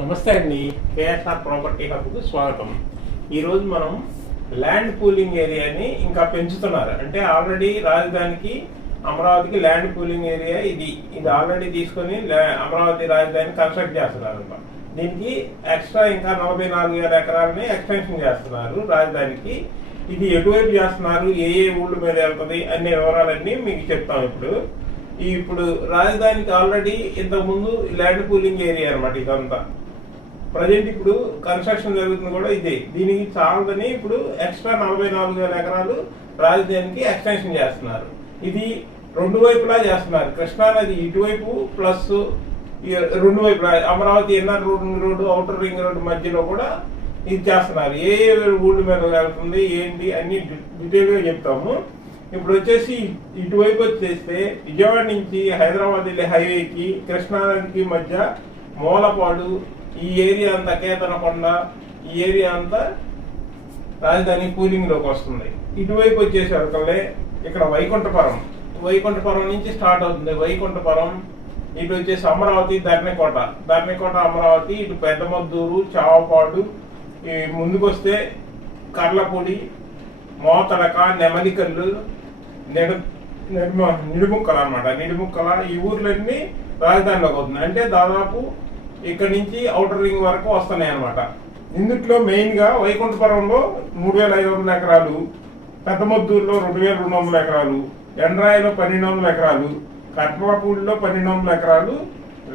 నమస్తే అండి. KSR property హబ్కు స్వాగతం. ఈరోజు మనం ల్యాండ్ పూలింగ్ ఏరియాని ఇంకా పెంచుతున్నారు. అంటే ఆల్రెడీ రాజధానికి అమరావతికి ల్యాండ్ పూలింగ్ ఏరియా ఇది ఆల్రెడీ తీసుకొని అమరావతి రాజధాని కన్స్ట్రక్ట్ చేస్తున్నారు. దీనికి ఎక్స్ట్రా ఇంకా 44,000 ఎకరాలని ఎక్స్టెన్షన్ చేస్తున్నారు రాజధానికి. ఇది ఎటువైపు చేస్తున్నారు, ఏ ఊళ్ళ మీద వెళ్తుంది అనే వివరాలన్నీ మీకు చెప్తాం. ఇప్పుడు రాజధానికి ఆల్రెడీ ఇంతకుముందు ల్యాండ్ పూలింగ్ ఏరియా అనమాట ఇదంతా. ప్రజెంట్ ఇప్పుడు కన్స్ట్రక్షన్ జరుగుతుంది కూడా ఇదే. దీనికి చాలదని ఇప్పుడు ఎక్స్ట్రా 44,000 ఎకరాలు రాజధానికి ఎక్స్టెన్షన్ చేస్తున్నారు. ఇది రెండు వైపులా చేస్తున్నారు. కృష్ణానది ఇటువైపు ప్లస్ రెండు వైపులా Amaravati inner road outer ring road మధ్యలో కూడా ఇది చేస్తున్నారు. ఏ ఊళ్ళ మీద వెళ్తుంది ఏంటి అన్ని డీటెయిల్గా చెప్తాము. ఇప్పుడు వచ్చేసి ఇటువైపు వచ్చేస్తే విజయవాడ నుంచి హైదరాబాద్ వెళ్ళే హైవేకి కృష్ణానదికి మధ్య మూలపాడు ఈ ఏరియా అంతా, కేతనకొండ ఈ ఏరియా అంతా రాజధాని కూలింగ్ లోకి వస్తుంది. ఇటువైపు వచ్చేసరికల్లే ఇక్కడ వైకుంఠపురం నుంచి స్టార్ట్ అవుతుంది. వైకుంఠపురం ఇటు వచ్చేసి అమరావతి, ధర్నికోట అమరావతి, ఇటు పెద్దమద్దూరు, చావపాడు, ముందుకు వస్తే కర్లపూడి, మోతడక, నెమలికల్లు, నిడుముక్కల అనమాట. నిడుముక్కల ఈ ఊర్లన్నీ రాజధానిలోకి అవుతుంది. అంటే దాదాపు ఇక్కడ నుంచి ఔటర్ రింగ్ వరకు వస్తున్నాయి అనమాట. ఇందుట్లో మెయిన్ గా వైకుంఠపురంలో 3,500 ఎకరాలు, పెద్దమద్దూరులో 2,200 ఎకరాలు, ఎండ్రాయిలో 1,200 ఎకరాలు, కట్మలపూడిలో 1,200 ఎకరాలు,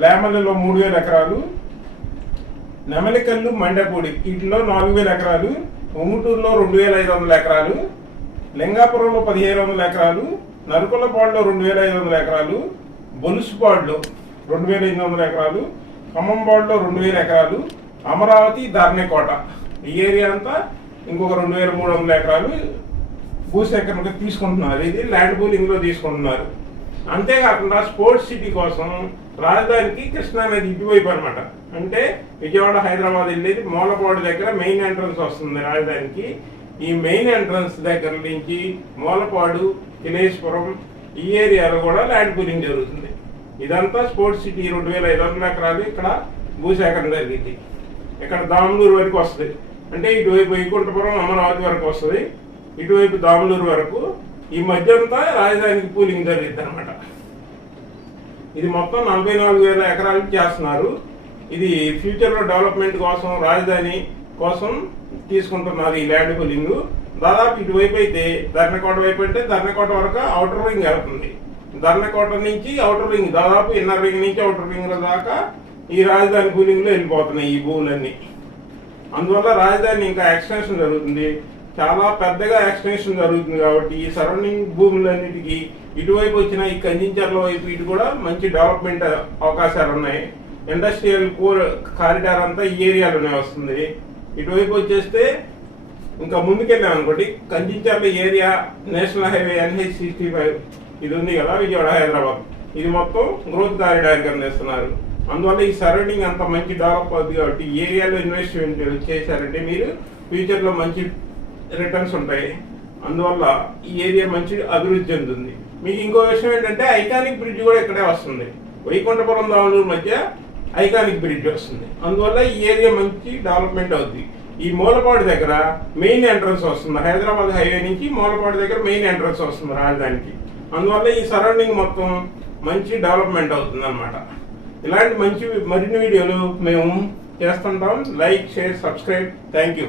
లేమలలో 3,000 ఎకరాలు, నెమలికల్లు, మండపూడి వీటిలో 4,000 ఎకరాలు, ఉంగుటూరులో 2,500 ఎకరాలు, లింగాపురంలో 1,500 ఎకరాలు, నరుకులపాడులో 2,500 ఎకరాలు, బొలుసుపాడులో 2,500 ఎకరాలు, ఖమ్మంపాడులో 2,000 ఎకరాలు, అమరావతి, ధర్నికోట ఈ ఏరియా అంతా ఇంకొక 2,300 ఎకరాలు భూసేకరణకు తీసుకుంటున్నారు. ఇది ల్యాండ్ పూలింగ్ లో తీసుకుంటున్నారు. అంతేకాకుండా స్పోర్ట్స్ సిటీ కోసం రాజధానికి కృష్ణానది ఇటువైపు అనమాట. అంటే విజయవాడ హైదరాబాద్ వెళ్ళేది మూలపాడు దగ్గర మెయిన్ ఎంట్రన్స్ వస్తుంది రాజధానికి. ఈ మెయిన్ ఎంట్రన్స్ దగ్గర నుంచి మూలపాడు, తిలేశ్వరం ఈ ఏరియాలో కూడా ల్యాండ్ పూలింగ్ జరుగుతుంది. ఇదంతా స్పోర్ట్స్ సిటీ 2,500 ఎకరాలు ఇక్కడ భూసేకరణ జరిగింది. ఇక్కడ దాములూరు వరకు వస్తుంది. అంటే ఇటువైపు వైకుంఠపురం, అమరావతి వరకు వస్తుంది, ఇటువైపు దాములూరు వరకు. ఈ మధ్య అంతా రాజధానికి పూలింగ్ జరిగింది అనమాట. ఇది మొత్తం 44,000 ఎకరాలకి చేస్తున్నారు. ఇది ఫ్యూచర్ లో డెవలప్మెంట్ కోసం, రాజధాని కోసం తీసుకుంటున్నారు ఈ ల్యాండ్ పూలింగ్. దాదాపు ఇటువైపు అయితే ధర్నికోట వైపు అంటే ధర్నికోట వరకు అవుటర్ రింగ్ వెళ్తుంది. ధర్నికోట నుంచి అవుటర్ రింగ్, దాదాపు ఇన్నర్ రింగ్ నుంచి అవుటర్ రింగ్ దాకా ఈ రాజధాని పూలింగ్ లో వెళ్ళిపోతున్నాయి ఈ భూములన్నీ. అందువల్ల రాజధాని ఇంకా ఎక్స్టెన్షన్ జరుగుతుంది, చాలా పెద్దగా ఎక్స్టెన్షన్ జరుగుతుంది. కాబట్టి ఈ సరౌండింగ్ భూములన్నిటికీ ఇటువైపు వచ్చిన ఈ కంచించర్ల వైపు ఇటు కూడా మంచి డెవలప్మెంట్ అవకాశాలు ఉన్నాయి. ఇండస్ట్రియల్ కారిడార్ అంతా ఈ ఏరియాలోనే వస్తుంది. ఇటువైపు వచ్చేస్తే ఇంకా ముందుకెళ్ళాం అనుకోండి, కంచించర్ల ఏరియా నేషనల్ హైవే NH-65 ఇది ఉంది కదా విజయవాడ హైదరాబాద్, ఇది మొత్తం గ్రోత్ కారిడార్ కింద ఇస్తున్నారు. అందువల్ల ఈ సరౌండింగ్ అంత మంచి డెవలప్ అవుతుంది. కాబట్టి ఈ ఏరియాలో ఇన్వెస్ట్మెంట్ చేశారంటే మీరు ఫ్యూచర్ లో మంచి రిటర్న్స్ ఉంటాయి. అందువల్ల ఈ ఏరియా మంచి అభివృద్ధి చెందుతుంది. మీకు ఇంకో విషయం ఏంటంటే ఐకానిక్ బ్రిడ్జ్ కూడా ఇక్కడే వస్తుంది. వైకుంఠపురం, దాములూరు మధ్య ఐకానిక్ బ్రిడ్జ్ వస్తుంది. అందువల్ల ఈ ఏరియా మంచి డెవలప్మెంట్ అవుతుంది. ఈ మూలపాడు దగ్గర మెయిన్ ఎంట్రన్స్ వస్తుంది. హైదరాబాద్ హైవే నుంచి మూలపాడు దగ్గర మెయిన్ ఎంట్రన్స్ వస్తుంది రాజధానికి. అందువల్ల ఈ సరౌండింగ్ మొత్తం మంచి డెవలప్మెంట్ అవుతుంది అనమాట. ఇలాంటి మంచి మరిన్ని వీడియోలు మేము చేస్తుంటాం. Like, share, subscribe. Thank you.